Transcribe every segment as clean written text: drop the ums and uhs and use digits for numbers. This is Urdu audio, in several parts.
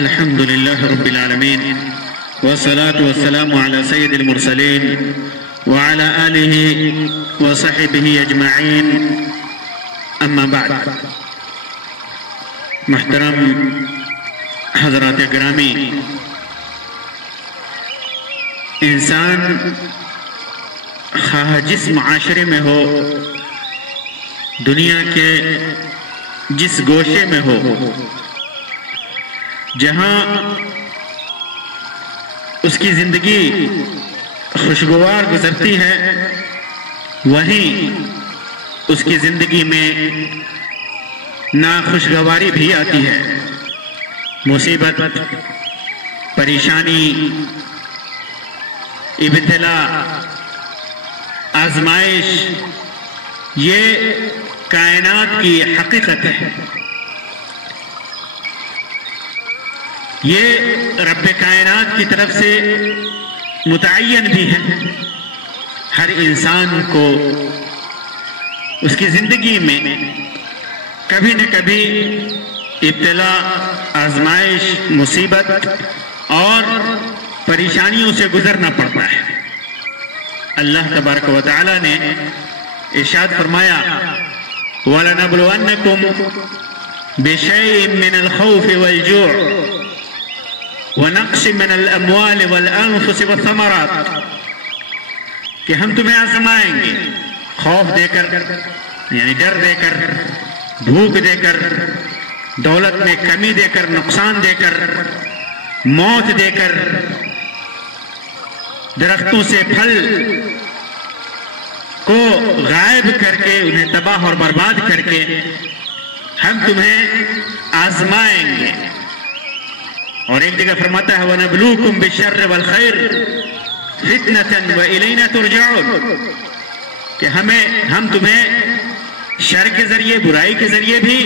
الحمد لله رب العالمين والصلاة والسلام على سيد المرسلين وعلى آله وصحبه أجمعين أما بعد. محترم حضرات گرامی، انسان خواہ جس معاشرے میں ہو، دنیا کے جس گوشے میں ہو، جہاں اس کی زندگی خوشگوار گزرتی ہے، وہیں اس کی زندگی میں ناخوشگواری بھی آتی ہے. مصیبت، پریشانی، ابتلا، آزمائش، یہ کائنات کی حقیقت ہے. یہ رب کائنات کی طرف سے متعین بھی ہے. ہر انسان کو اس کی زندگی میں کبھی نہ کبھی ابتلا، آزمائش، مصیبت اور پریشانیوں سے گزرنا پڑتا ہے. اللہ تبارک و تعالی نے ارشاد فرمایا وَلَنَبْلُوَنَّكُمْ بِشَيْءٍ مِّنَ الْخَوْفِ وَالْجُوعِ وَنَقْصٍ مِّنَ الْأَمْوَالِ وَالْأَنفُسِ وَالثَّمَرَاتِ، کہ ہم تمہیں آزمائیں گے خوف دے کر، یعنی ڈر دے کر، بھوک دے کر، دولت میں کمی دے کر، نقصان دے کر، موت دے کر، درختوں سے پھل کو غائب کر کے، انہیں تباہ اور برباد کر کے ہم تمہیں آزمائیں گے. اور ایک جگہ فرماتا ہے وَنَبْلُوكُمْ بِالشَّرِّ وَالْخَيْرِ فِتْنَةً وَإِلَيْنَا تُرْجَعُونَ، کہ ہم تمہیں شر کے ذریعے، برائی کے ذریعے بھی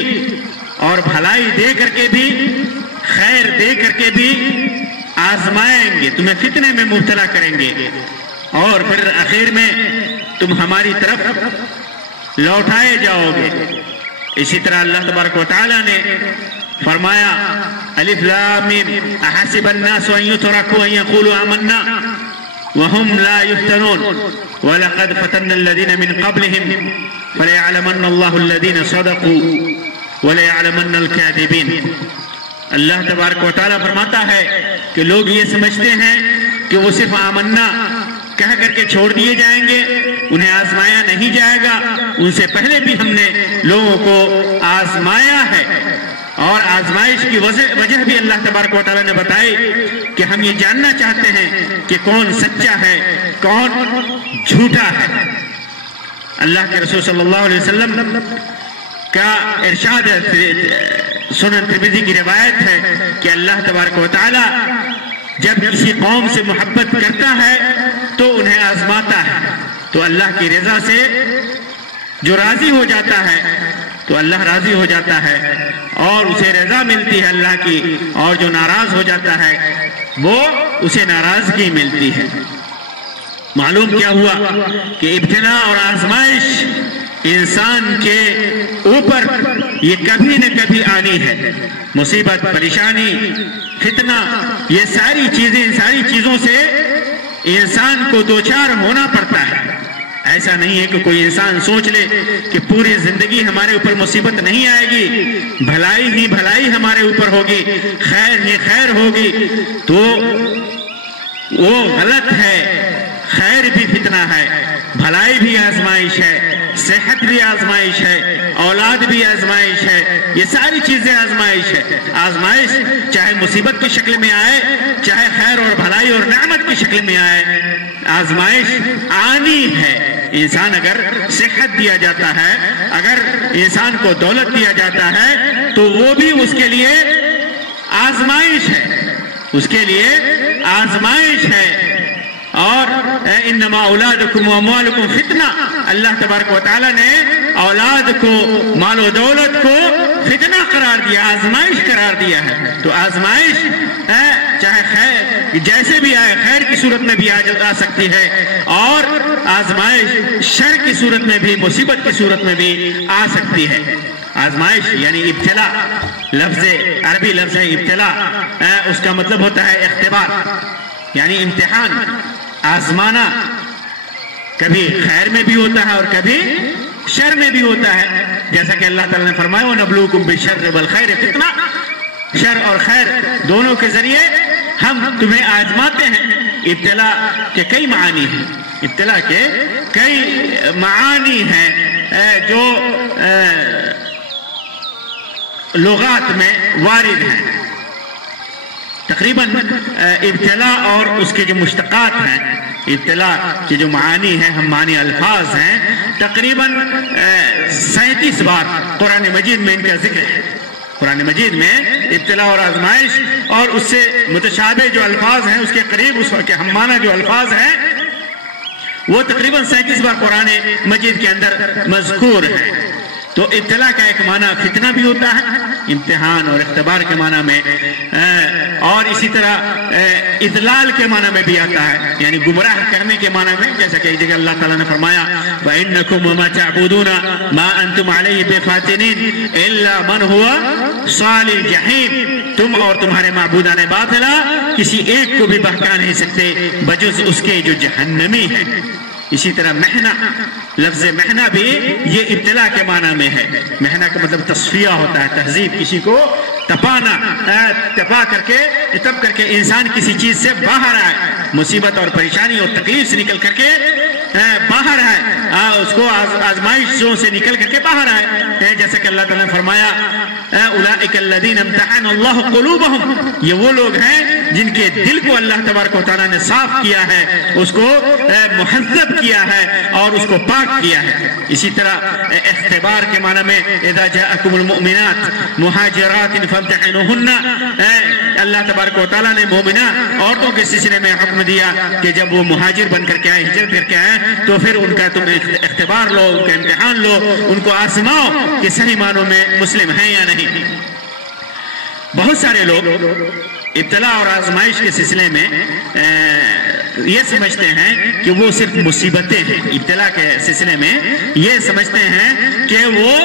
اور بھلائی دے کر کے بھی، خیر دے کر کے بھی آزمائیں گے، تمہیں فتنے میں مبتلا کریں گے، اور پھر آخر میں تم ہماری طرف لوٹائے جاؤ گے. اسی طرح اللہ تبارک و تعالی نے فرمایا الف لام میم احسب الناس ان يتركوا ان يقولوا آمنا وهم لا يفتنون ولقد فتنا الذين من قبلهم فليعلمن الله الذين صدقوا وليعلمن الكاذبين. اللہ تبارک و تعالی فرماتا ہے کہ لوگ یہ سمجھتے ہیں کہ وہ صرف آمنا کہہ کر کے چھوڑ دیے جائیں گے، انہیں آزمایا نہیں جائے گا. ان سے پہلے بھی ہم نے لوگوں کو آزمایا ہے، اور آزمائش کی وجہ بھی اللہ تبارک و تعالیٰ نے بتائی کہ ہم یہ جاننا چاہتے ہیں کہ کون سچا ہے، کون جھوٹا ہے. اللہ کے رسول صلی اللہ علیہ وسلم کا ارشاد ہے، سنن ترمذی کی روایت ہے کہ اللہ تبارک و تعالیٰ جب کسی قوم سے محبت کرتا ہے تو انہیں آزماتا ہے، تو اللہ کی رضا سے جو راضی ہو جاتا ہے تو اللہ راضی ہو جاتا ہے اور اسے رضا ملتی ہے اللہ کی، اور جو ناراض ہو جاتا ہے وہ اسے ناراضگی ملتی ہے. معلوم کیا ہوا کہ ابتلا اور آزمائش انسان کے اوپر یہ کبھی نہ کبھی آنی ہے. مصیبت، پریشانی، فتنہ، یہ ساری چیزیں، ان ساری چیزوں سے انسان کو دوچار ہونا پڑتا ہے. ایسا نہیں ہے کہ کوئی انسان سوچ لے کہ پوری زندگی ہمارے اوپر مصیبت نہیں آئے گی، بھلائی ہی بھلائی ہمارے اوپر ہوگی، خیر ہی خیر ہوگی، تو وہ غلط ہے. خیر بھی فتنہ ہے، بھلائی بھی آزمائش ہے، صحت بھی آزمائش ہے، اولاد بھی آزمائش ہے، یہ ساری چیزیں آزمائش ہے. آزمائش چاہے مصیبت کی شکل میں آئے، چاہے خیر اور بھلائی اور نعمت کی شکل میں آئے، آزمائش آنی ہے. انسان اگر صحت دیا جاتا ہے، اگر انسان کو دولت دیا جاتا ہے تو وہ بھی اس کے لیے آزمائش ہے، اس کے لیے آزمائش ہے. اور انما اولادکم واموالکم فتنہ، اللہ تبارک و تعالی نے اولاد کو، مال و دولت کو فتنہ قرار دیا، آزمائش قرار دیا ہے۔ تو آزمائش چاہے خیر جیسے بھی آئے، خیر کی صورت میں بھی آ سکتی ہے، اور آزمائش شر کی صورت میں بھی، مصیبت کی صورت میں بھی آ سکتی ہے۔ آزمائش یعنی ابتلا، لفظ عربی لفظ ہے ابتلا، اس کا مطلب ہوتا ہے اختبار، یعنی امتحان، آزمانا۔ کبھی خیر میں بھی ہوتا ہے اور کبھی شر میں بھی ہوتا ہے، جیسا کہ اللہ تعالیٰ نے فرمایا وَنَبْلُوكُمْ بِالشَّرِّ وَالْخَيْرِ فِتْنَةً، شر اور خیر دونوں کے ذریعے ہم تمہیں آزماتے ہیں۔ ابتلا کے کئی معانی ہیں، ابتلا کے کئی معانی ہیں جو لغات میں وارد ہیں۔ تقریباً ابتلا اور اس کے جو مشتقات ہیں، ابتلا کے جو معانی ہیں، ہم معنی الفاظ ہیں، تقریباً 37 بار قرآن مجید میں ان کا ذکر ہے۔ قرآن مجید میں ابتلا اور آزمائش اور اس سے متشابہ جو الفاظ ہیں، اس کے قریب اس کے ہم معنی جو الفاظ ہیں، وہ تقریباً 37 بار قرآن مجید کے اندر مذکور ہے۔ تو ابتلا کا ایک معنی فتنہ بھی ہوتا ہے، امتحان اور اختبار کے معنی میں، اور اسی طرح اضلال کے معنی میں بھی آتا ہے، یعنی گمراہ کرنے کے معنی میں، جیسا کہ ایک جگہ اللہ تعالیٰ نے فرمایا وَإِنَّكُمْ وَمَا تَعْبُدُونَ مَا أَنْتُمْ عَلَيْهِ بِفَاتِنِينَ إِلَّا مَنْ هُوَ صَالِ الْجَحِيمِ، تم اور تمہارے معبودان باطلا کسی ایک کو بھی بہکا نہیں سکتے بجز اس کے جو جہنمی ہے۔ اسی طرح محنہ، لفظ محنہ بھی یہ ابتلا کے معنی میں ہے۔ محنہ کا مطلب تصفیہ ہوتا ہے، تہذیب، کسی کو تپانا، تپا کر کے تب کر کے انسان کسی چیز سے باہر آئے، مصیبت اور پریشانی اور تکلیف سے نکل کر کے باہر آئے، اس کو آزمائشوں سے نکل کر کے باہر آئے، جیسا کہ اللہ تعالیٰ نے فرمایا اولئک الذین امتحن اللہ قلوبہم، یہ وہ لوگ ہیں جن کے دل کو اللہ تبارک و تعالیٰ نے صاف کیا ہے، اس کو مہذب کیا ہے اور اس کو پاک کیا ہے۔ اسی طرح اختبار کے معنی میں اذا جاءکم المؤمنات مہاجرات فامتحنوہن، اللہ تبارک و تعالیٰ نے مومنہ عورتوں کے سلسلے میں حکم دیا کہ جب وہ مہاجر بن کر کے آئے، ہجرت کر کے آئے، تو پھر ان کا تم اختبار لو، ان کا امتحان لو، ان کو آزماؤ کہ صحیح معنوں میں مسلم ہیں یا نہیں۔ بہت سارے لوگ ابتلا اور آزمائش کے سلسلے میں یہ سمجھتے ہیں کہ وہ صرف مصیبتیں ہیں، ابتلا کے سلسلے میں یہ سمجھتے ہیں کہ وہ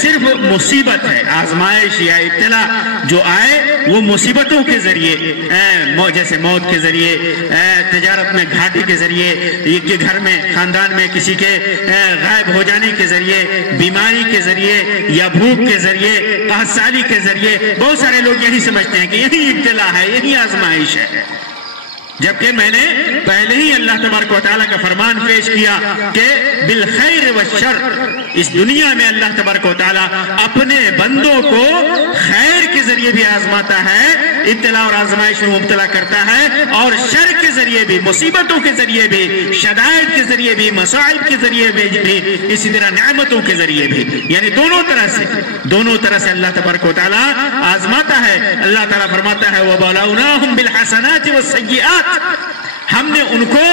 صرف مصیبت ہے، آزمائش یا ابتلا جو آئے وہ مصیبتوں کے ذریعے، جیسے موت کے ذریعے، تجارت میں گھاٹی کے ذریعے، ایک گھر میں خاندان میں کسی کے غائب ہو جانے کے ذریعے، بیماری کے ذریعے یا بھوک کے ذریعے، قحط سالی کے ذریعے، بہت سارے لوگ یہی سمجھتے ہیں کہ یہی ابتلا ہے، یہی آزمائش ہے، جبکہ میں نے پہلے ہی اللہ تبارک و تعالیٰ کا فرمان پیش کیا کہ بالخیر والشر، اس دنیا میں اللہ تبارک و تعالیٰ اپنے بندوں کو خیر کے ذریعے بھی آزماتا ہے، ابتلا اور آزمائش میں مبتلا کرتا ہے، اور شر کے ذریعے بھی، مصیبتوں کے ذریعے بھی، شدائد کے ذریعے بھی، مصائب کے ذریعے بھی، اسی طرح نعمتوں کے ذریعے بھی، یعنی دونوں طرح سے اللہ تبارک و تعالیٰ آزماتا ہے۔ اللہ تعالیٰ فرماتا ہے وَبَلَوْنَاهُمْ بِالْحَسَنَاتِ وَالسَّيِّئَاتِ، ہم نے ان کو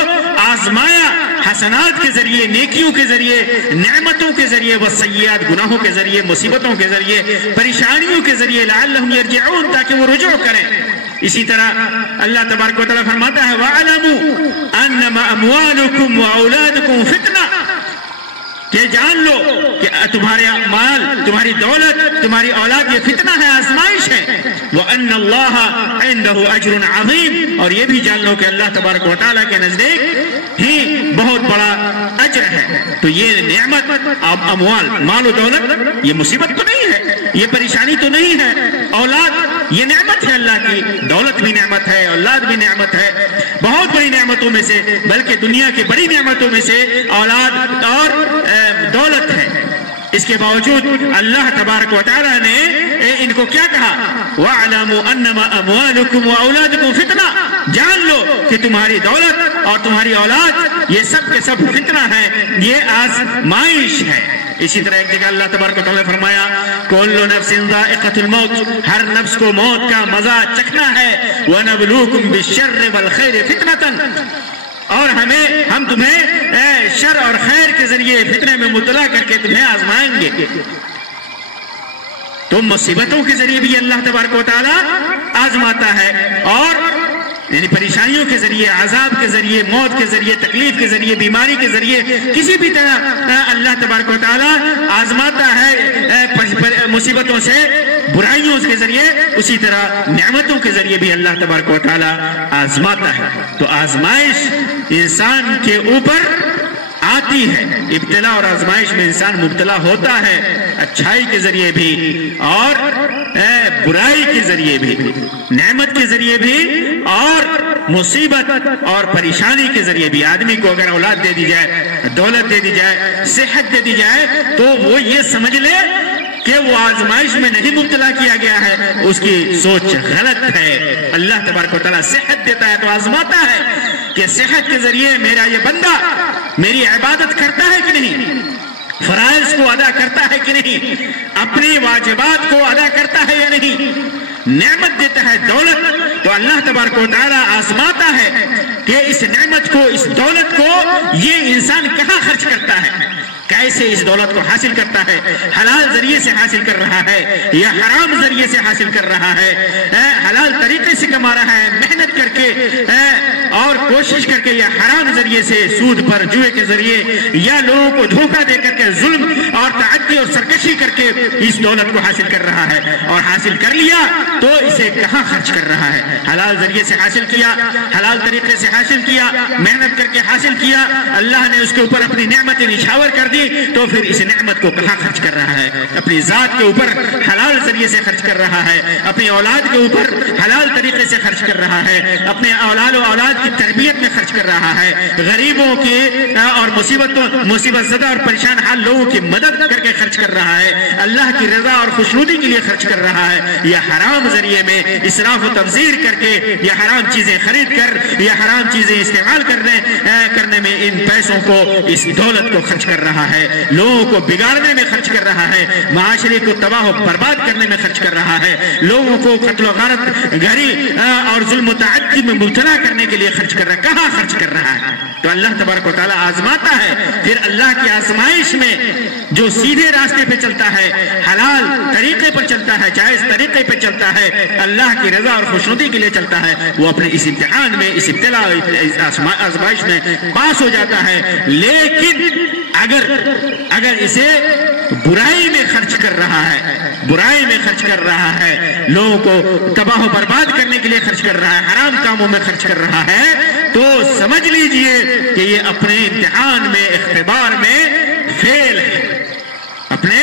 آزمایا حسنات کے ذریعے، نیکیوں کے ذریعے، نعمتوں کے ذریعے، والسیئات گناہوں کے ذریعے، مصیبتوں کے ذریعے، پریشانیوں کے ذریعے، لعلہم یرجعون، تاکہ وہ رجوع کریں۔ اسی طرح اللہ تبارک و تعالیٰ فرماتا ہے وَاعْلَمُوا أَنَّمَا أَمْوَالُكُمْ وَأَوْلَادُكُمْ فِتْنَةٌ، کہ جان لو کہ تمہارے مال، تمہاری دولت، تمہاری اولاد یہ فتنہ ہے، آزمائش ہے۔ وَأَنَّ اللَّهَ عِنْدَهُ أَجْرٌ عَظِيمٌ، اور یہ بھی جان لو کہ اللہ تبارک و تعالیٰ کے نزدیک ہی بہت بڑا اجر ہے۔ تو یہ نعمت، اموال، مال و دولت، یہ مصیبت تو نہیں ہے، یہ پریشانی تو نہیں ہے، اولاد یہ نعمت ہے اللہ کی، دولت بھی نعمت ہے، اولاد بھی نعمت ہے، بہت بڑی نعمتوں میں سے، بلکہ دنیا کی بڑی نعمتوں میں سے اولاد اور دولت ہے۔ اس کے باوجود اللہ تبارک و تعالیٰ نے ان کو کیا کہا وَاعْلَمُوا أَنَّمَا أَمْوَالُكُمْ وَأَوْلَادُكُمْ فِتْنَةٌ، جان لو کہ تمہاری دولت اور تمہاری اولاد یہ سب کے سب فتنہ ہے، یہ آزمائش ہے۔ اسی طرح ایک جگہ اللہ تبارک و تعالیٰ نے فرمایا كُلُّ نَفْسٍ ذَائِقَةُ الْمَوْتِ، ہر نفس کو موت کا مزہ چکھنا ہے، وَنَبْلُوكُمْ بِالشَّرِّ وَالْخَيْرِ فِتْنَةً، اور ہم تمہیں شر اور خیر کے ذریعے فتنے میں مبتلا کر کے تمہیں آزمائیں گے۔ تو مصیبتوں کے ذریعے بھی اللہ تبارک و تعالیٰ آزماتا ہے، اور یعنی پریشانیوں کے ذریعے، عذاب کے ذریعے، موت کے ذریعے، تکلیف کے ذریعے، بیماری کے ذریعے، کسی بھی طرح اللہ تبارک و تعالیٰ آزماتا ہے مصیبتوں سے، برائیوں کے ذریعے، اسی طرح نعمتوں کے ذریعے بھی اللہ تبارک و تعالیٰ آزماتا ہے۔ تو آزمائش انسان کے اوپر آتی ہے، ابتلا اور آزمائش میں انسان مبتلا ہوتا ہے، اچھائی کے ذریعے بھی اور برائی کے ذریعے بھی، نعمت کے ذریعے بھی اور مصیبت اور پریشانی کے ذریعے بھی۔ آدمی کو اگر اولاد دے دی جائے، دولت دے دی جائے، صحت دے دی جائے، تو وہ یہ سمجھ لے کہ وہ آزمائش میں نہیں مبتلا کیا گیا ہے، اس کی سوچ غلط ہے۔ اللہ تبارک و تعالیٰ صحت دیتا ہے تو آزماتا ہے کہ صحت کے ذریعے میرا یہ بندہ میری عبادت کرتا ہے کہ نہیں، فرائض کو ادا کرتا ہے کہ نہیں، اپنی واجبات کو ادا کرتا ہے یا نہیں۔ نعمت دیتا ہے دولت، تو اللہ تبارک و تعالیٰ آزماتا ہے کہ اس نعمت کو، اس دولت کو یہ انسان کہاں خرچ کرتا ہے، کیسے اس دولت کو حاصل کرتا ہے، حلال ذریعے سے حاصل کر رہا ہے یا حرام ذریعے سے حاصل کر رہا ہے، حلال طریقے سے کما رہا ہے محنت کر کے اور کوشش کر کے، یا حرام ذریعے سے سود پر، جوئے کے ذریعے، یا لوگوں کو دھوکہ دے کر کے ظلم اور تعدی اور سرکشی کر کے اس دولت کو حاصل کر رہا ہے، اور حاصل کر لیا تو اسے کہاں خرچ کر رہا ہے۔ حلال ذریعے سے حاصل کیا، حلال طریقے سے حاصل کیا، محنت کر کے حاصل کیا، اللہ نے اس کے اوپر اپنی نعمتیں نچھاور کر دی، تو پھر اس نعمت کو کہاں خرچ کر رہا ہے؟ اپنی ذات کے اوپر حلال ذریعے سے خرچ کر رہا ہے، اپنی اولاد کے اوپر حلال طریقے سے خرچ کر رہا ہے، اپنے اولاد کی تربیت میں خرچ کر رہا ہے، غریبوں کی اور مصیبت زدہ اور پریشان حال لوگوں کی مدد کر کے خرچ کر رہا ہے، اللہ کی رضا اور خوشنودی کے لیے خرچ کر رہا ہے، یا حرام ذریعے میں اسراف و تبذیر کر کے، یا حرام چیزیں خرید کر، یا حرام چیزیں استعمال کرنے میں ان پیسوں کو، اس دولت کو خرچ کر رہا ہے، لوگوں کو بگاڑنے میں خرچ کر رہا ہے، معاشرے کو تباہ و برباد کرنے میں خرچ کر رہا ہے، لوگوں کو قتل و غارت گری اور ظلم و تعدی میں مبتلا کرنے کے لیے خرچ کر رہا ہے۔ کہاں خرچ کر رہا ہے؟ تو اللہ تبارک و تعالیٰ آزماتا ہے، پھر اللہ کی آزمائش میں جو سیدھے راستے پہ چلتا ہے، حلال طریقے پر چلتا ہے، جائز طریقے پہ چلتا ہے، اللہ کی رضا اور خوشنودی کے لیے چلتا ہے، وہ اپنے اس امتحان میں، اس ابتلا آزمائش میں پاس ہو جاتا ہے۔ لیکن اگر اسے برائی میں خرچ کر رہا ہے، برائی میں خرچ کر رہا ہے، لوگوں کو تباہ و برباد کرنے کے لیے خرچ کر رہا ہے، حرام کاموں میں خرچ کر رہا ہے، تو سمجھ لیجئے کہ یہ اپنے امتحان میں، اختبار میں فیل ہے، اپنے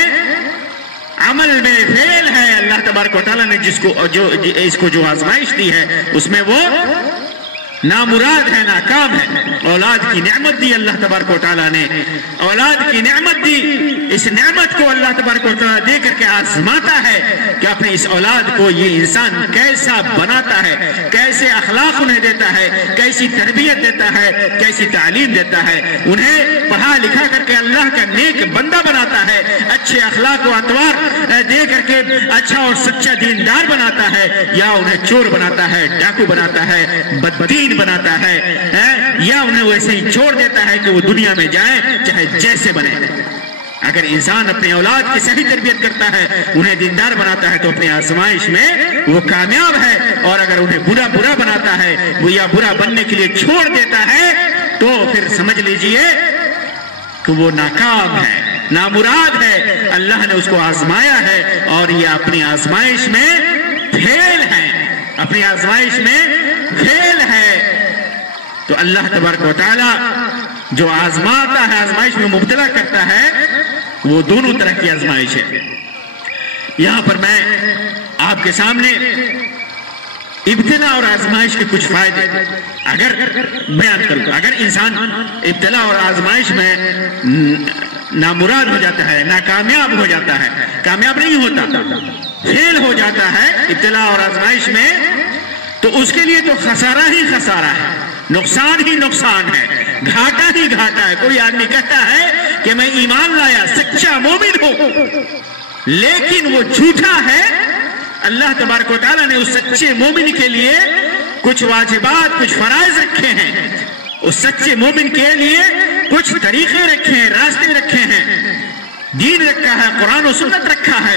عمل میں فیل ہے۔ اللہ تبارک و تعالیٰ نے اس کو جو آزمائش دی ہے، اس میں وہ نامراد ہے، ناکام ہے۔ اولاد کی نعمت دی اللہ تبارک و تعالیٰ نے، اولاد کی نعمت دی، اس نعمت کو اللہ تبارک و تعالیٰ دے کر کے آزماتا ہے کہ اپنے اس اولاد کو یہ انسان کیسا بناتا ہے، کیسے اخلاق انہیں دیتا ہے، کیسی تربیت دیتا ہے، کیسی تعلیم دیتا ہے، انہیں پڑھا لکھا کر کے اللہ کا نیک بندہ بناتا ہے، اچھے اخلاق و اطوار دے کر کے اچھا اور سچا دیندار بناتا ہے، یا انہیں چور بناتا ہے، ڈاکو بناتا ہے، بددین بناتا ہے، یا انہیں ویسے ہی چھوڑ دیتا ہے کہ وہ دنیا میں جائیں چاہے جیسے بنے۔ اگر انسان اپنے اولاد کی صحیح تربیت کرتا ہے، انہیں دیندار بناتا ہے، تو اپنی آزمائش میں وہ کامیاب ہے، اور اگر انہیں برا بناتا ہے یا برا بننے کے لیے چھوڑ دیتا ہے، تو پھر سمجھ لیجئے کہ وہ ناکام ہے، نامراد ہے، اللہ نے اس کو آزمایا ہے، اور یہ اپنی آزمائش میں فیل ہے، اپنی آزمائش میں فیل ہے۔ تو اللہ تبارک و تعالیٰ جو آزماتا ہے، آزمائش میں مبتلا کرتا ہے، وہ دونوں طرح کی آزمائش ہے۔ یہاں پر میں آپ کے سامنے ابتلا اور آزمائش کے کچھ فائدے اگر بیان کروں۔ اگر انسان ابتلا اور آزمائش میں نامراد ہو جاتا ہے، ناکامیاب ہو جاتا ہے، کامیاب نہیں ہوتا، فیل ہو جاتا ہے ابتلا اور آزمائش میں، تو اس کے لیے تو خسارہ ہی خسارہ ہے، نقصان ہی نقصان ہے، گھاٹا ہی گھاٹا ہے۔ کوئی آدمی کہتا ہے کہ میں ایمان لایا، سچا مومن ہوں، لیکن وہ جھوٹا ہے۔ اللہ تبارک و تعالیٰ نے اس سچے مومن کے لیے کچھ واجبات، کچھ فرائض رکھے ہیں، اس سچے مومن کے لیے کچھ طریقے رکھے ہیں، راستے رکھے ہیں، دین رکھا ہے، قرآن و سنت رکھا ہے،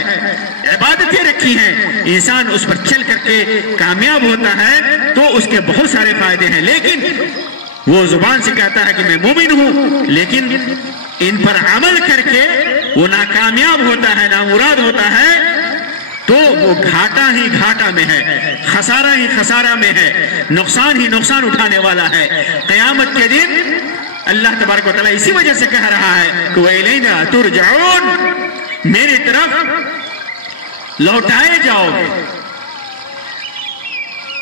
عبادتیں رکھی ہیں، انسان اس پر چل کر کے کامیاب ہوتا ہے تو اس کے بہت سارے فائدے ہیں. لیکن وہ زبان سے کہتا ہے کہ میں مومن ہوں، لیکن ان پر عمل کر کے وہ ناکامیاب ہوتا ہے، نامراد ہوتا ہے، تو وہ گھاٹا ہی گھاٹا میں ہے، خسارہ ہی خسارہ میں ہے، نقصان ہی نقصان اٹھانے والا ہے. قیامت کے دن اللہ تبارک و تعالیٰ اسی وجہ سے کہہ رہا ہے کہ وَإِلَيْنَا تُرْجَعُونَ، میری طرف لوٹائے جاؤ گے،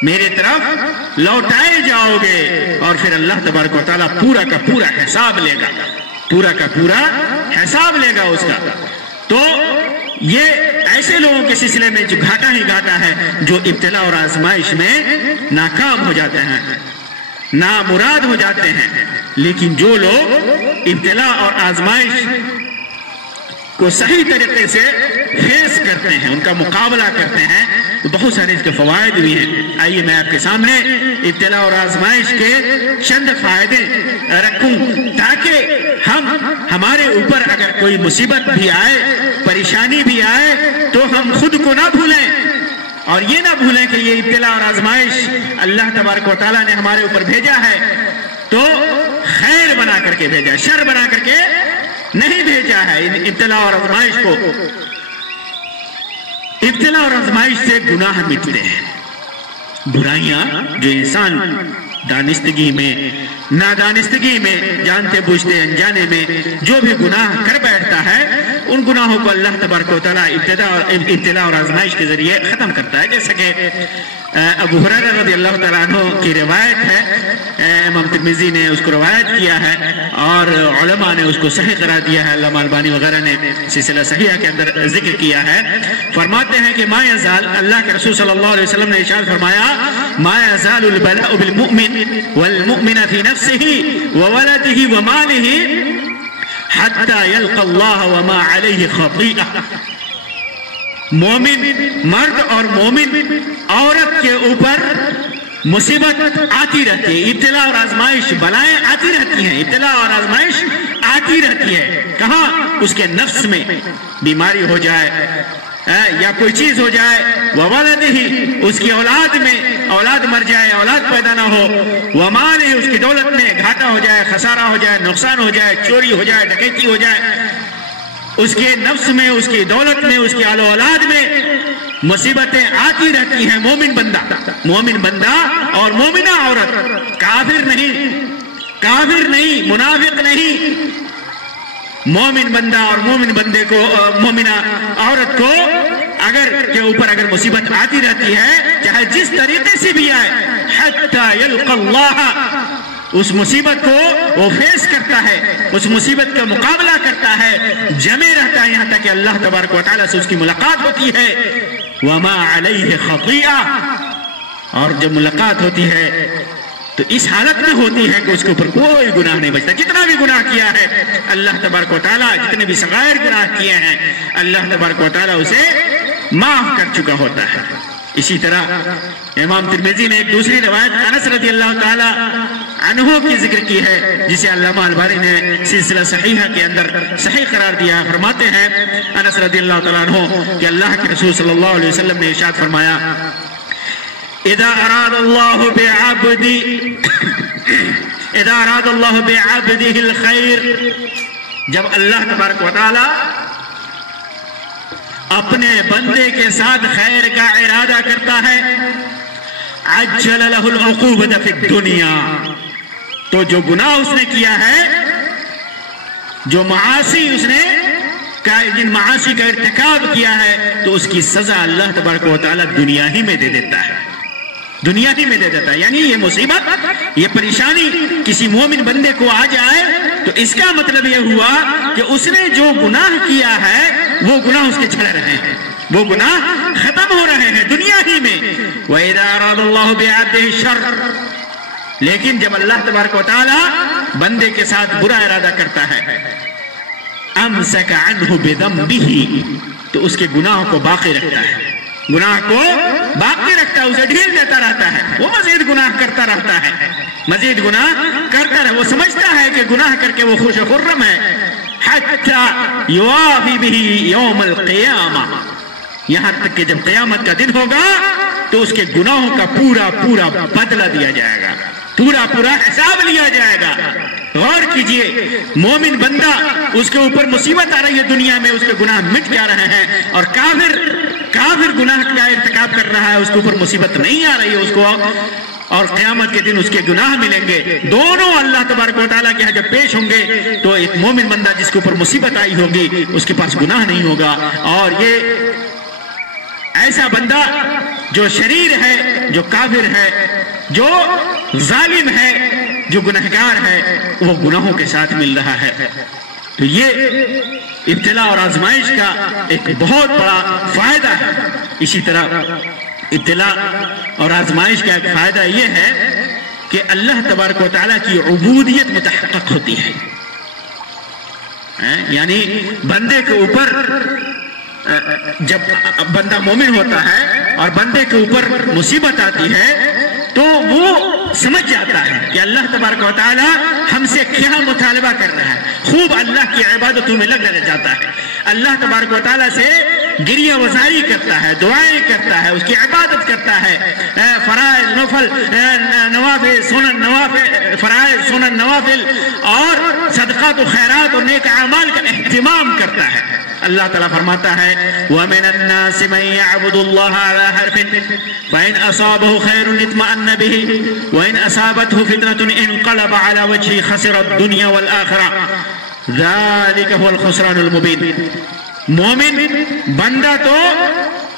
میری طرف لوٹائے جاؤ گے، اور پھر اللہ تبارک و تعالیٰ پورا کا پورا حساب لے گا، پورا کا پورا حساب لے گا اس کا. تو یہ ایسے لوگوں کے سلسلے میں جو گھاٹا ہی گھاٹا ہے، جو ابتلا اور آزمائش میں ناکام ہو جاتے ہیں، نامراد ہو جاتے ہیں. لیکن جو لوگ ابتلا اور آزمائش کو صحیح طریقے سے فیس کرتے ہیں، ان کا مقابلہ کرتے ہیں، تو بہت سارے اس کے فوائد بھی ہیں. آئیے میں آپ کے سامنے ابتلا اور آزمائش کے چند فائدے رکھوں، تاکہ ہمارے اوپر اگر کوئی مصیبت بھی آئے، پریشانی بھی آئے، تو ہم خود کو نہ بھولیں، اور یہ نہ بھولیں کہ یہ ابتلا اور آزمائش اللہ تبارک و تعالیٰ نے ہمارے اوپر بھیجا ہے تو خیر بنا کر کے بھیجا، شر بنا کر کے نہیں بھیجا ہے. ابتلا اور آزمائش کو، ابتلا اور آزمائش سے گناہ مٹتے ہیں. برائیاں جو انسان دانستگی میں، نادانستگی میں، جانتے بوجھتے انجانے میں جو بھی گناہ کر بیٹھتا ہے، ان گناہوں کو اللہ تبارک و تعالیٰ ابتلا اور آزمائش کے ذریعے ختم کرتا ہے. جیسا کہ ابو ہریرہ رضی اللہ تعالیٰ عنہ کی روایت ہے، امام ترمذی نے اس کو روایت کیا ہے اور علماء نے اس کو صحیح قرار دیا ہے، علامہ البانی وغیرہ نے سلسلہ صحیحہ کے اندر ذکر کیا ہے. فرماتے ہیں کہ ما یزال، اللہ کے رسول صلی اللہ علیہ وسلم نے ارشاد فرمایا، ما یزال البلاء بالمؤمن والمؤمن في نفسه وولده وماله حتى يلقى الله وما عليه خطيئة. مومن مرد اور مومن عورت کے اوپر مصیبت آتی رہتی ہے، ابتلا اور آزمائش، بلائیں آتی رہتی ہیں، ابتلا اور آزمائش آتی رہتی ہے. کہاں؟ اس کے نفس میں بیماری ہو جائے یا کوئی چیز ہو جائے، وَوَلَدِهِ، اس کی اولاد میں اولاد مر جائے، اولاد پیدا نہ ہو، وَمَالِهِ، اس کی دولت میں گھاٹا ہو جائے، خسارہ ہو جائے، نقصان ہو جائے، چوری ہو جائے، ڈکیتی ہو جائے. اس کے نفس میں، اس کی دولت میں، اس کی آل و اولاد میں مصیبتیں آتی رہتی ہیں. مومن بندہ اور مومنہ عورت، کافر نہیں، منافق نہیں، مومن بندہ اور مومن بندے کو، مومنہ عورت کو اگر مصیبت آتی رہتی ہے، چاہے جس طریقے سے بھی آئے، حتی یلقى اللہ، اس مصیبت کو وہ فیس کرتا ہے، اس مصیبت کا مقابلہ کرتا ہے، جمے رہتا ہے یہاں تک کہ اللہ تبارک و تعالیٰ سے اس کی ملاقات ہوتی ہے. وما علیہ خطیئہ، اور جب ملاقات ہوتی ہے تو اس حالت میں ہوتی ہے کہ اس کے اوپر کوئی گناہ نہیں بچتا. جتنا بھی گناہ کیا ہے اللہ تبارک و تعالیٰ، جتنے بھی صغائر گناہ کیے ہیں اللہ تبارک و تعالیٰ اسے معاف کر چکا ہوتا ہے. اسی طرح امام ترمذی نے ایک دوسری روایت انس رضی اللہ تعالیٰ عنہ کی ذکر کی ہے، جسے علامہ البانی نے سلسلہ صحیحہ کے اندر صحیح قرار دیا ہے. فرماتے ہیں انس رضی اللہ تعالیٰ عنہ کہ اللہ کے رسول صلی اللہ علیہ وسلم نے ارشاد فرمایا، اذا اراد اللہ بعبده الخیر، جب اللہ تبارک و تعالی اپنے بندے کے ساتھ خیر کا ارادہ کرتا ہے، عجل له العقوبۃ فی الدنیا، تو جو گناہ اس نے کیا ہے، جو معاصی اس نے جن معاصی کا ارتکاب کیا ہے، تو اس کی سزا اللہ تبارک و تعالی دنیا ہی میں دے دیتا ہے، دنیا ہی میں دے دیتا ہے. یعنی یہ مصیبت، یہ پریشانی کسی مومن بندے کو آ جائے تو اس کا مطلب یہ ہوا کہ اس نے جو گناہ کیا ہے وہ گناہ اس کے چھڑ رہے ہیں، وہ گناہ ختم ہو رہے ہیں دنیا ہی میں. وَإِذَا أَرَادَ اللَّهُ بِعَبْدِهِ الشَّرَّ، لیکن جب اللہ تبارک و تعالی بندے کے ساتھ برا ارادہ کرتا ہے، أَمْسَكَ عَنْهُ بِذَنبِهِ، تو اس کے گناہ کو باقی رکھتا ہے، گناہ کو باقی رکھتا ہے، اسے ڈھیل دیتا رہتا ہے، وہ مزید گناہ کرتا رہتا ہے، مزید گناہ کرتا رہتا ہے. وہ سمجھتا ہے کہ گناہ کر کے وہ خوش و خرم ہے، حتى يوافي به يوم القيامة، یہاں تک کہ جب قیامت کا دن ہوگا تو اس کے گناہوں کا پورا پورا بدلہ دیا جائے گا، پورا پورا حساب لیا جائے گا۔ غور کیجئے، مومن بندہ اس کے اوپر مصیبت آ رہی ہے دنیا میں، اس کے گناہ مٹ جا رہے ہیں، اور کافر گناہ کا ارتکاب کر رہا ہے، اس کے اوپر مصیبت نہیں آ رہی ہے اس کو، اور قیامت کے دن اس کے گناہ ملیں گے۔ دونوں اللہ تبارک و تعالیٰ کے ہاں جب پیش ہوں گے تو ایک مومن بندہ جس کے اوپر مصیبت آئی ہوگی اس کے پاس گناہ نہیں ہوگا، اور یہ ایسا بندہ جو شریر ہے، جو کافر ہے، جو ظالم ہے، جو گنہگار ہے، وہ گناہوں کے ساتھ مل رہا ہے۔ تو یہ ابتلاء اور آزمائش کا ایک بہت بڑا فائدہ ہے۔ اسی طرح ابتلاء اور آزمائش کا ایک فائدہ یہ ہے کہ اللہ تبارک و تعالیٰ کی عبودیت متحقق ہوتی ہے، یعنی بندے کے اوپر جب بندہ مومن ہوتا ہے اور بندے کے اوپر مصیبت آتی ہے تو وہ سمجھ جاتا ہے کہ اللہ تبارک و تعالی ہم سے کیا مطالبہ کر رہا ہے، خوب اللہ کی عبادتوں میں لگ جاتا ہے، اللہ تبارک و تعالی سے گریہ وزاری کرتا ہے، دعائیں کرتا ہے، اس کی عبادت کرتا ہے، فرائض نفل نوافل سنن نوافل فرائض سنن نوافل اور صدقات و خیرات اور نیک اعمال کا اہتمام کرتا ہے۔ اللہ تعالیٰ فرماتا ہے وَمِنَ النَّاسِ مَن يَعْبُدُ اللَّهَ عَلَى حَرْفٍ فَإِنْ أَصَابَهُ خَيْرٌ اطْمَأَنَّ بِهِ وَإِنْ أَصَابَتْهُ فِتْنَةٌ انقلب على وجهه خسر الدنيا والآخرة ذلك هو الخسران المبين۔ مومن بندہ تو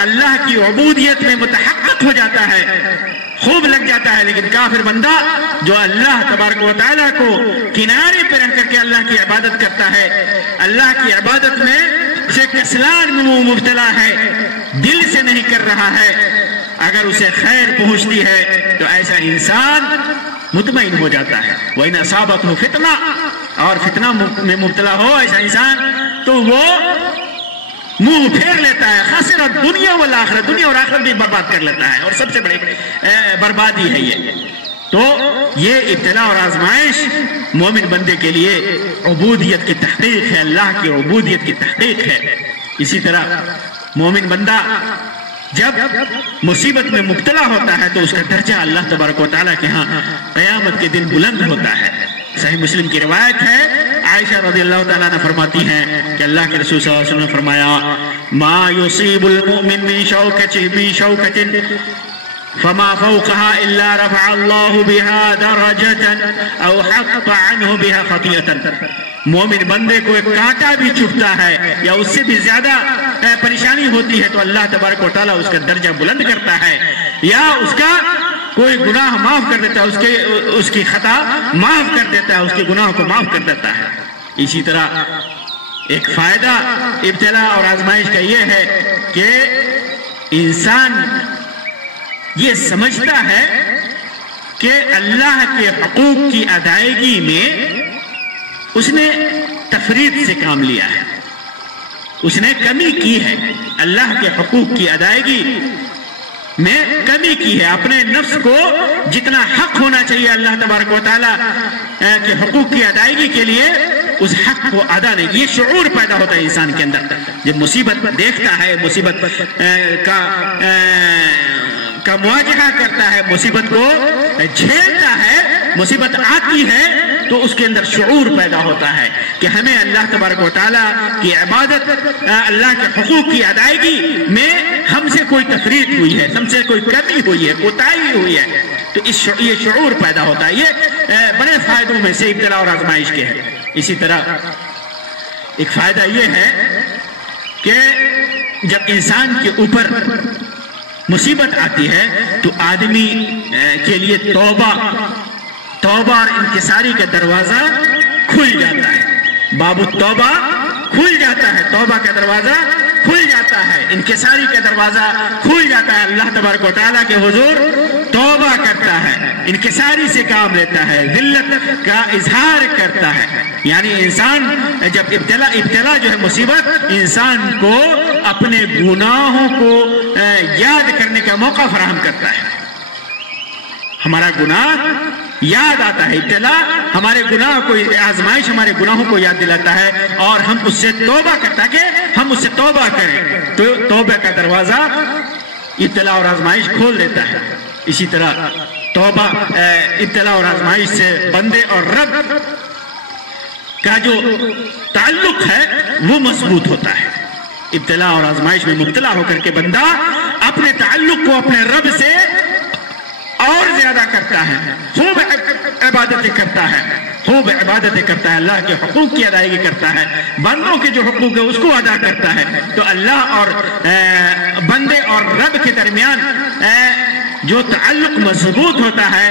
اللہ کی عبودیت میں متحقق ہو جاتا ہے، خوب لگ جاتا ہے، لیکن کافر بندہ جو اللہ تبارک و تعالیٰ کو کنارے پہ رہ کر کے اللہ کی عبادت کرتا ہے، اللہ کی عبادت میں سے کسلان میں وہ مبتلا ہے، دل سے نہیں کر رہا ہے، اگر اسے خیر پہنچتی ہے تو ایسا انسان مطمئن ہو جاتا ہے۔ وَإِنْ أَصَابَتْهُ فِتْنَةٌ، اور فتنہ میں مبتلا ہو ایسا انسان تو وہ منہ پھیر لیتا ہے، خسر الدنیا والآخرہ، دنیا اور آخرت بھی برباد کر لیتا ہے، اور سب سے بڑی بربادی ہے یہ۔ تو یہ ابتلاء اور آزمائش مومن بندے کے لیے عبودیت کی تحقیق ہے، اللہ کی عبودیت کی تحقیق ہے۔ اسی طرح مومن بندہ جب مصیبت میں مبتلا ہوتا ہے تو اس کا درجہ اللہ تبارک و تعالیٰ کے ہاں قیامت کے دن بلند ہوتا ہے۔ صحیح مسلم کی روایت ہے، عائشہ رضی اللہ تعالیٰ عنہ فرماتی ہیں کہ اللہ کے رسول صلی اللہ علیہ وسلم نے فرمایا ما يصيب المؤمن من شوكة فما فوقها إلا رفع الله بها درجة أو حط عنه بها خطيئة۔ مومن بندے کو ایک کانٹا بھی چبھتا ہے یا اس سے بھی زیادہ پریشانی ہوتی ہے تو اللہ تبارک و تعالیٰ اس کا درجہ بلند کرتا ہے، یا اس کا کوئی گناہ معاف کر دیتا ہے، اس کی خطا معاف کر دیتا ہے، اس کے گناہ کو معاف کر دیتا ہے۔ اسی طرح ایک فائدہ ابتلاء اور آزمائش کا یہ ہے کہ انسان یہ سمجھتا ہے کہ اللہ کے حقوق کی ادائیگی میں اس نے تفرید سے کام لیا ہے، اس نے کمی کی ہے، اللہ کے حقوق کی ادائیگی میں کمی کی ہے، اپنے نفس کو جتنا حق ہونا چاہیے اللہ تبارک و تعالیٰ کے حقوق کی ادائیگی کے لیے اس حق کو ادا نہیں۔ یہ شعور پیدا ہوتا ہے انسان کے اندر، جب مصیبت دیکھتا ہے، مصیبت کا مواجہہ کرتا ہے، مصیبت کو جھیلتا ہے، مصیبت آتی ہے تو اس کے اندر شعور پیدا ہوتا ہے کہ ہمیں اللہ تبارک و تعالیٰ کی عبادت، اللہ کے حقوق کی ادائیگی میں ہم سے کوئی تفرید ہوئی ہے، ہم سے کوئی کمی ہوئی ہے، کوتاہی ہوئی ہے، تو یہ شعور پیدا ہوتا ہے۔ یہ بڑے فائدوں میں سے ابتلاء اور آزمائش کے ہے۔ اسی طرح ایک فائدہ یہ ہے کہ جب انسان کے اوپر مصیبت آتی ہے تو آدمی کے لیے توبہ اور انکساری کا دروازہ کھل جاتا ہے، باب التوبہ کھل جاتا ہے، توبہ کا دروازہ کھل جاتا ہے، انکساری کا دروازہ کھل جاتا ہے، اللہ تبارک و تعالیٰ کے حضور توبہ کرتا ہے، انکساری سے کام لیتا ہے، ذلت کا اظہار کرتا ہے۔ یعنی انسان جب ابتلا جو ہے مصیبت انسان کو اپنے گناہوں کو یاد کرنے کا موقع فراہم کرتا ہے۔ ہمارا گناہ یاد آتا ہے، ابتلا ہمارے گناہ کو، آزمائش ہمارے گناہوں کو یاد دلاتا ہے اور ہم اس سے توبہ کرتا کہ ہم اس سے توبہ کریں، تو توبہ کا دروازہ ابتلا اور آزمائش کھول دیتا ہے۔ اسی طرح توبہ ابتلا اور آزمائش سے بندے اور رب کا جو تعلق ہے وہ مضبوط ہوتا ہے۔ ابتلا اور آزمائش میں مبتلا ہو کر کے بندہ اپنے تعلق کو اپنے رب سے اور زیادہ کرتا ہے، خوب عبادتیں کرتا ہے، خوب عبادتیں کرتا ہے، اللہ کے حقوق کی ادائیگی کرتا ہے، بندوں کے جو حقوق ہے اس کو ادا کرتا ہے۔ تو اللہ اور بندے اور رب کے درمیان جو تعلق مضبوط ہوتا ہے،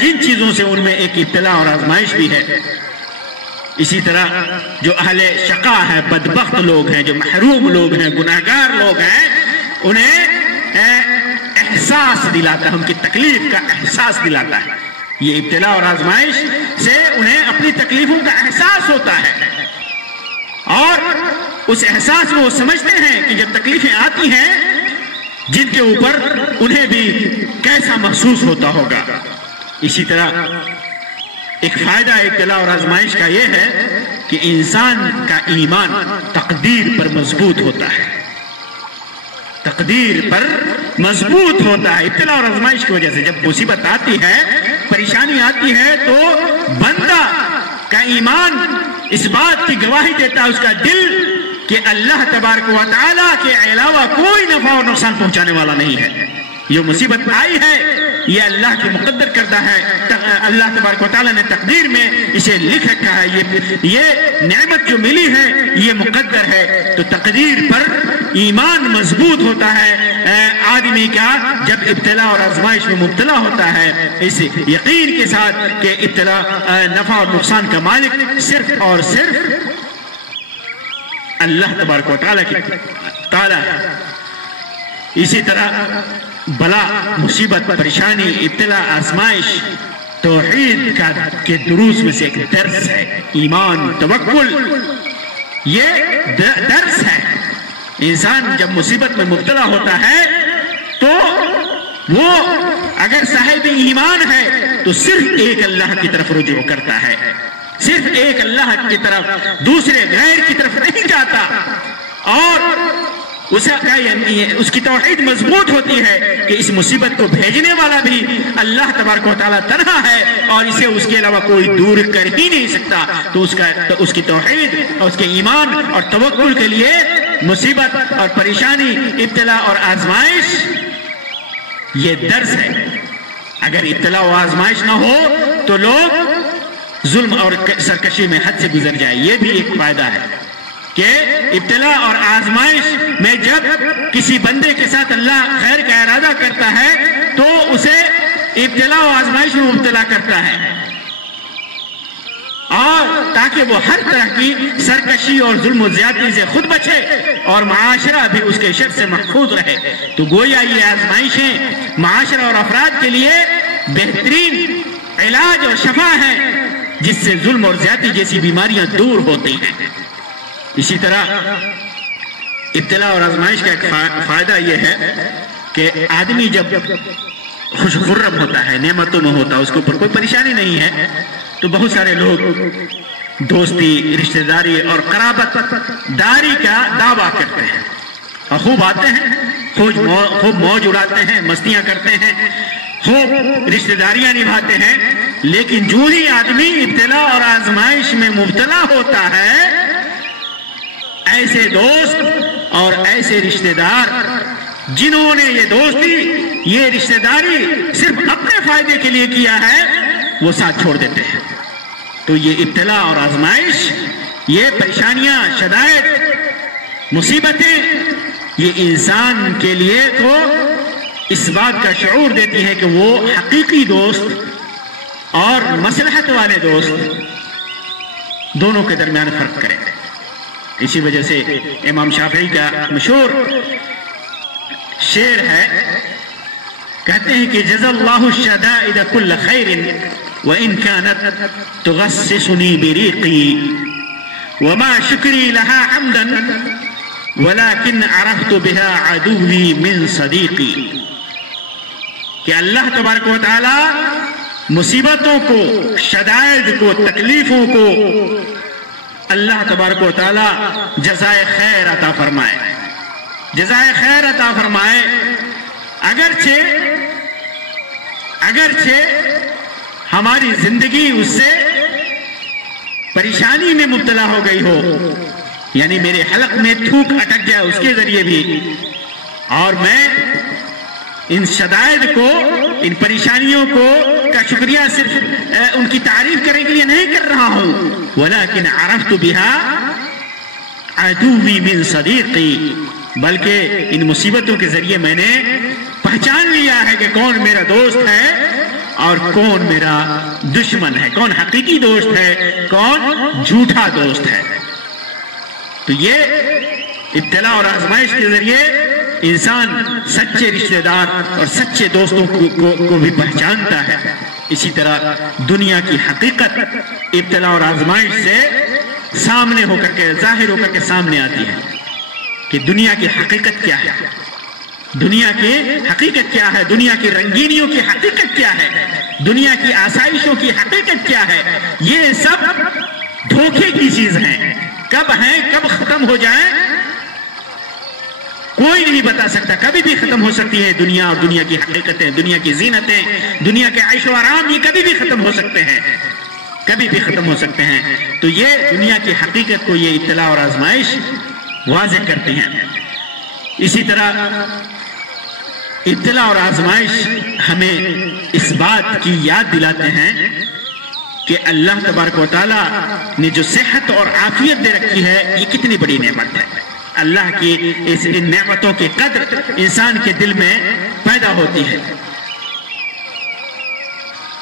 جن چیزوں سے ان میں ایک ابتلا اور آزمائش بھی ہے۔ اسی طرح جو اہل شقا ہے، بدبخت لوگ ہیں، جو محروم لوگ ہیں، گناہگار لوگ ہیں، انہیں احساس دلاتا ہے، ان کی تکلیف کا احساس دلاتا ہے۔ یہ ابتلا اور آزمائش سے انہیں اپنی تکلیفوں کا احساس ہوتا ہے اور اس احساس میں وہ سمجھتے ہیں کہ جب تکلیفیں آتی ہیں جن کے اوپر انہیں بھی کیسا محسوس ہوتا ہوگا۔ اسی طرح ایک فائدہ ابتلا اور آزمائش کا یہ ہے کہ انسان کا ایمان تقدیر پر مضبوط ہوتا ہے، تقدیر پر مضبوط ہوتا ہے۔ ابتلا اور آزمائش کی وجہ سے جب مصیبت آتی ہے، پریشانی آتی ہے، تو بندہ کا ایمان اس بات کی گواہی دیتا ہے، اس کا دل، کہ اللہ تبارک و تعالیٰ کے علاوہ کوئی نفع اور نقصان پہنچانے والا نہیں ہے۔ یہ مصیبت آئی ہے، یہ اللہ کی مقدر کردہ ہے، اللہ تبارک و تعالیٰ نے تقدیر میں اسے لکھ رکھا ہے، یہ نعمت جو ملی ہے یہ مقدر ہے۔ تو تقدیر پر ایمان مضبوط ہوتا ہے آدمی کا جب ابتلا اور آزمائش میں مبتلا ہوتا ہے، اس یقین کے ساتھ کہ ابتلا نفع اور نقصان کا مالک صرف اور صرف اللہ تبارک و تعالیٰ ہے۔ اسی طرح بلا، مصیبت، پریشانی، ابتلا، آزمائش توحید کے دروس میں سے ایک درس ہے۔ ایمان، توکل، یہ درس ہے۔ انسان جب مصیبت میں مبتلا ہوتا ہے تو وہ اگر صاحب ایمان ہے تو صرف ایک اللہ کی طرف رجوع کرتا ہے، صرف ایک اللہ کی طرف، دوسرے غیر کی طرف نہیں جاتا، اور اس کی توحید مضبوط ہوتی ہے کہ اس مصیبت کو بھیجنے والا بھی اللہ تبارک و تعالیٰ تنہا ہے اور اسے اس کے علاوہ کوئی دور کر ہی نہیں سکتا۔ تو اس کی توحید اور اس کے ایمان اور توکل کے لیے مصیبت اور پریشانی، ابتلا اور آزمائش یہ درس ہے۔ اگر ابتلا و آزمائش نہ ہو تو لوگ ظلم اور سرکشی میں حد سے گزر جائے۔ یہ بھی ایک فائدہ ہے کہ ابتلا اور آزمائش میں جب کسی بندے کے ساتھ اللہ خیر کا ارادہ کرتا ہے تو اسے ابتلا و آزمائش میں مبتلا کرتا ہے، اور تاکہ وہ ہر طرح کی سرکشی اور ظلم و زیادتی سے خود بچے اور معاشرہ بھی اس کے شر سے محفوظ رہے۔ تو گویا یہ آزمائشیں معاشرہ اور افراد کے لیے بہترین علاج اور شفا ہے جس سے ظلم اور زیادتی جیسی بیماریاں دور ہوتی ہیں۔ اسی طرح ابتلا اور آزمائش کا ایک فائدہ یہ ہے کہ آدمی جب خوش خرم ہوتا ہے، نعمتوں میں ہوتا ہے، اس کے اوپر کوئی پریشانی نہیں ہے، تو بہت سارے لوگ دوستی، رشتہ داری اور قرابت داری کا دعویٰ کرتے ہیں اور خوب آتے ہیں، خوب موج اڑاتے ہیں، مستیاں کرتے ہیں، خوب رشتہ داریاں نبھاتے ہیں۔ لیکن جو ہی آدمی ابتلا اور آزمائش میں مبتلا ہوتا ہے، ایسے دوست اور ایسے رشتہ دار جنہوں نے یہ دوستی، یہ رشتہ داری صرف اپنے فائدے کے لیے کیا ہے، وہ ساتھ چھوڑ دیتے ہیں۔ تو یہ ابتلا اور آزمائش، یہ پریشانیاں، شدائد، مصیبتیں، یہ انسان کے لیے تو اس بات کا شعور دیتی ہے کہ وہ حقیقی دوست اور مصلحت والے دوست دونوں کے درمیان فرق کریں۔ اسی وجہ سے امام شافعی کا مشہور شعر ہے، کہتے ہیں کہ جزا اللہ الشدائد کل خیر وإن كانت تغسسني بريقي وما شكري لها حمدا ولكن عرفت بها عدوي من صديقي۔ کہ اللہ تبارک و تعالی مصیبتوں کو، شدائد کو، تکلیفوں کو اللہ تبارک و تعالی جزائے خیر عطا فرمائے، جزائے خیر عطا فرمائے۔ اگرچہ ہماری زندگی اس سے پریشانی میں مبتلا ہو گئی ہو، یعنی میرے حلق میں تھوک اٹک گیا اس کے ذریعے بھی، اور میں ان شدائد کو، ان پریشانیوں کو کا شکریہ صرف ان کی تعریف کرنے کے لیے نہیں کر رہا ہوں، ولیکن عرفت بها عدوی من صدیقی، بلکہ ان مصیبتوں کے ذریعے میں نے پہچان لیا ہے کہ کون میرا دوست ہے اور کون میرا دشمن ہے، کون حقیقی دوست ہے، کون جھوٹا دوست ہے۔ تو یہ ابتلا اور آزمائش کے ذریعے انسان سچے رشتہ دار اور سچے دوستوں کو بھی پہچانتا ہے۔ اسی طرح دنیا کی حقیقت ابتلا اور آزمائش سے سامنے ہو کر کے، ظاہر ہو کر کے سامنے آتی ہے کہ دنیا کی حقیقت کیا ہے، دنیا کی حقیقت کیا ہے، دنیا کی رنگینیوں کی حقیقت کیا ہے، دنیا کی آسائشوں کی حقیقت کیا ہے۔ یہ سب دھوکے کی چیز ہیں، کب ہیں کب ختم ہو جائیں کوئی نہیں بتا سکتا، کبھی بھی ختم ہو سکتی ہے دنیا، اور دنیا کی حقیقتیں، دنیا کی زینتیں، دنیا کے عیش و آرام، یہ کبھی بھی ختم ہو سکتے ہیں، کبھی بھی ختم ہو سکتے ہیں۔ تو یہ دنیا کی حقیقت کو یہ ابتلا اور آزمائش واضح کرتے ہیں۔ اسی طرح ابتلا اور آزمائش ہمیں اس بات کی یاد دلاتے ہیں کہ اللہ تبارک و تعالیٰ نے جو صحت اور عافیت دے رکھی ہے، یہ کتنی بڑی نعمت ہے۔ اللہ کی ان نعمتوں کی قدر انسان کے دل میں پیدا ہوتی ہے،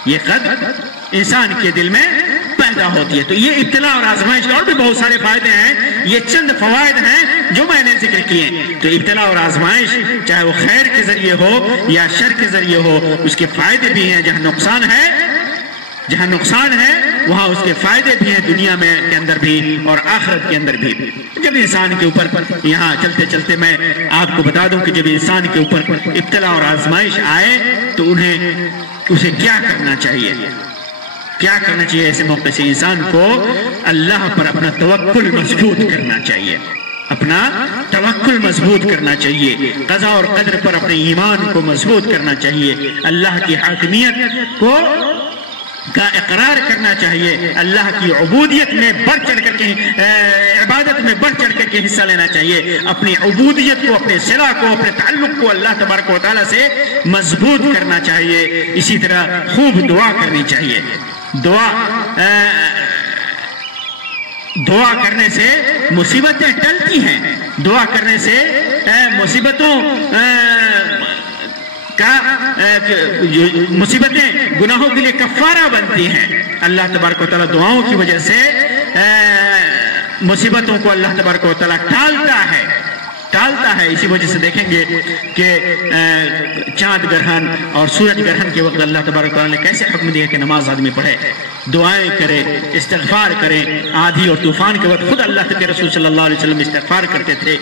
یہ قدر انسان کے دل میں پیدا ہوتی ہے۔ تو یہ ابتلا اور آزمائش کے اور بھی بہت سارے فائدے ہیں، یہ چند فوائد ہیں جو میں نے ذکر کیے۔ تو ابتلا اور آزمائش چاہے وہ خیر کے ذریعے ہو یا شر کے ذریعے ہو، اس کے فائدے بھی ہیں۔ جہاں نقصان ہے وہاں اس کے فائدے بھی ہیں، دنیا میں کے اندر بھی اور آخرت کے اندر بھی۔ جب انسان کے اوپر، یہاں چلتے چلتے میں آپ کو بتا دوں کہ جب انسان کے اوپر ابتلا اور آزمائش آئے تو اسے کیا کرنا چاہیے، کیا کرنا چاہیے؟ ایسے موقع سے انسان کو اللہ پر اپنا توکل مضبوط کرنا چاہیے، اپنا توکل مضبوط کرنا چاہیے، قضاء اور قدر پر اپنے ایمان کو مضبوط کرنا چاہیے، اللہ کی حاکمیت کا اقرار کرنا چاہیے، اللہ کی عبودیت میں بڑھ چڑھ کر کے، عبادت میں بڑھ چڑھ کر کے حصہ لینا چاہیے، اپنی عبودیت کو، اپنے صلہ کو، اپنے تعلق کو اللہ تبارک و تعالیٰ سے مضبوط کرنا چاہیے۔ اسی طرح خوب دعا کرنی چاہیے۔ دعا کرنے سے مصیبتیں ٹلتی ہیں، دعا کرنے سے مصیبتیں گناہوں کے لیے کفارہ بنتی ہیں۔ اللہ تبارک و تعالیٰ دعاؤں کی وجہ سے مصیبتوں کو اللہ تبارک و تعالیٰ ٹالتا ہے۔ اسی وجہ سے دیکھیں گے کہ چاند گرہن اور سورج گرہن کے وقت اللہ تبارک و تعالیٰ نے کیسے حکم دیا کہ نماز آدمی پڑھے، دعائیں کرے، استغفار کرے۔ آندھی اور طوفان کے وقت خود اللہ کے رسول صلی اللہ علیہ وسلم استغفار کرتے تھے۔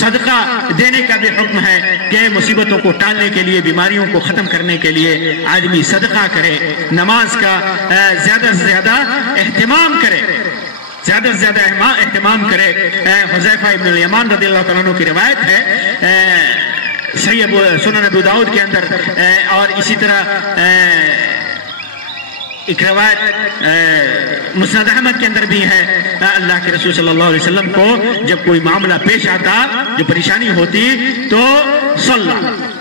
صدقہ دینے کا بھی حکم ہے کہ مصیبتوں کو ٹالنے کے لیے، بیماریوں کو ختم کرنے کے لیے آدمی صدقہ کرے، نماز کا زیادہ سے زیادہ اہتمام کرے، زیادہ سے زیادہ اہتمام کرے۔ حذیفہ ابن الیمان رضی اللہ تعالیٰ عنہ کی روایت ہے صحیح سنن ابو داؤد کے اندر، اور اسی طرح ایک روایت مسند احمد کے اندر بھی ہے، اللہ کے رسول صلی اللہ علیہ وسلم کو جب کوئی معاملہ پیش آتا، جو پریشانی ہوتی، تو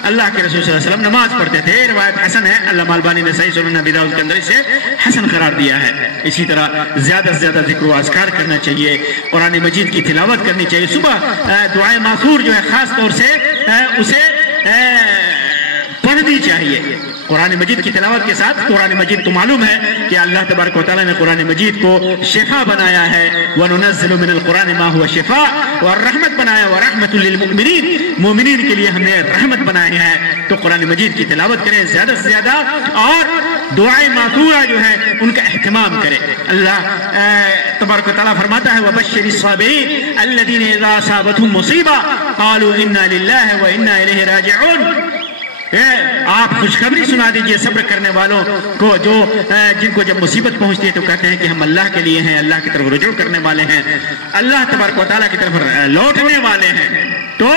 اللہ کے رسول صلی اللہ علیہ وسلم نماز پڑھتے تھے۔ روایت حسن ہے، علامہ البانی نے صحیح سنن ابی داؤد کے اندر اسے حسن قرار دیا ہے۔ اسی طرح زیادہ سے زیادہ ذکر و اذکار کرنا چاہیے، قرآن مجید کی تلاوت کرنی چاہیے۔ صبح دعائے ماثور جو ہے خاص طور سے اسے پڑھنی چاہیے۔ قرآن مجید کی تلاوت کے ساتھ، قرآن مجید تو معلوم ہے کہ اللہ تبارک و تعالیٰ نے قرآن مجید کو شفا بنایا ہے، وَنُنَزِّلُ مِنَ الْقُرْآنِ مَا هُوَ شِفَاءٌ، اور رحمت بنایا، وَرَحْمَةٌ لِّلْمُؤْمِنِينَ، مومنین کے لیے ہم نے رحمت بنائی ہے۔ تو قرآن مجید کی تلاوت کریں زیادہ سے زیادہ، اور دعائیں ماثورہ جو ہے ان کا اہتمام کریں۔ اللہ تبارک و تعالیٰ فرماتا ہے وَبَشِّرِ الصَّابِرِينَ الَّذِينَ إِذَا أَصَابَتْهُم مُّصِيبَةٌ قَالُوا إِنَّا لِلَّهِ وَإِنَّا إِلَيْهِ رَاجِعُونَ۔ آپ خوشخبری سنا دیجئے صبر کرنے والوں کو جو جن کو جب مصیبت پہنچتی ہے تو کہتے ہیں کہ ہم اللہ کے لیے ہیں، اللہ کی طرف رجوع کرنے والے ہیں، اللہ تبارک و تعالیٰ کی طرف لوٹنے والے ہیں، تو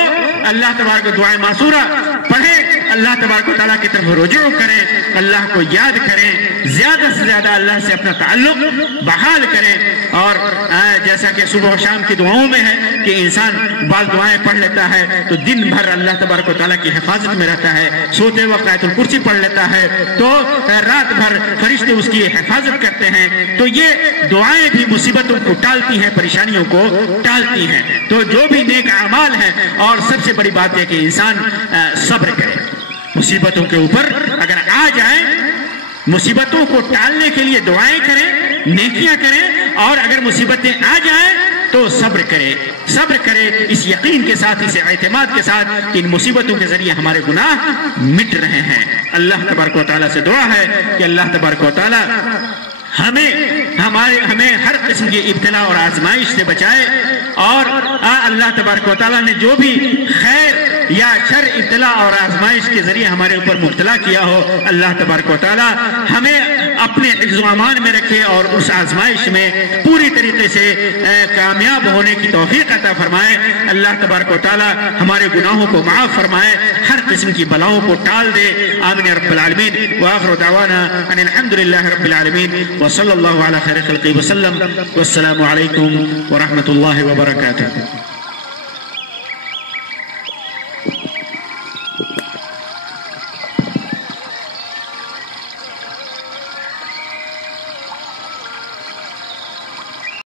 اللہ تبارک و دعائیں معصورہ پڑھیں، اللہ تبارک و تعالیٰ کی طرف رجوع کریں، اللہ کو یاد کریں، زیادہ سے زیادہ اللہ سے اپنا تعلق بحال کریں، اور جیسا کہ صبح و شام کی دعاؤں میں ہے کہ انسان بعض دعائیں پڑھ لیتا ہے تو دن بھر اللہ تبارک و تعالیٰ کی حفاظت میں رہتا ہے، سوتے وقت آیت الکرسی پڑھ لیتا ہے تو رات بھر فرشتے اس کی حفاظت کرتے ہیں، تو یہ دعائیں بھی مصیبتوں کو ٹالتی ہیں، پریشانیوں کو ٹالتی ہیں۔ تو جو بھی نیک اعمال ہیں، اور سب سے بڑی بات ہے کہ انسان صبر کرے، مصیبتوں کے اوپر اگر آ جائیں، مصیبتوں کو ٹالنے کے لیے دعائیں کریں، نیکیاں کریں، اور اگر مصیبتیں آ جائیں تو صبر کرے اس یقین کے ساتھ، اس اعتماد کے ساتھ کہ ان مصیبتوں کے ذریعے ہمارے گناہ مٹ رہے ہیں۔ اللہ تبارک و تعالیٰ سے دعا ہے کہ اللہ تبارک و تعالیٰ ہمیں ہر قسم کی ابتلا اور آزمائش سے بچائے، اور اللہ تبارک و تعالیٰ نے جو بھی خیر یا شر ابتلا اور آزمائش کے ذریعے ہمارے اوپر مبتلا کیا ہو، اللہ تبارک و تعالیٰ ہمیں اپنے حفظ و امان میں رکھے اور اس آزمائش میں پوری طریقے سے کامیاب ہونے کی توفیق عطا فرمائے۔ اللہ تبارک و تعالیٰ ہمارے گناہوں کو معاف فرمائے، ہر قسم کی بلاؤں کو ٹال دے۔ آمین رب العالمین، وآخر دعوانا ان الحمدللہ رب العالمین، وصلی اللہ علی خیر خلقہ وسلم، والسلام علیکم ورحمۃ اللہ وبرکاتہ۔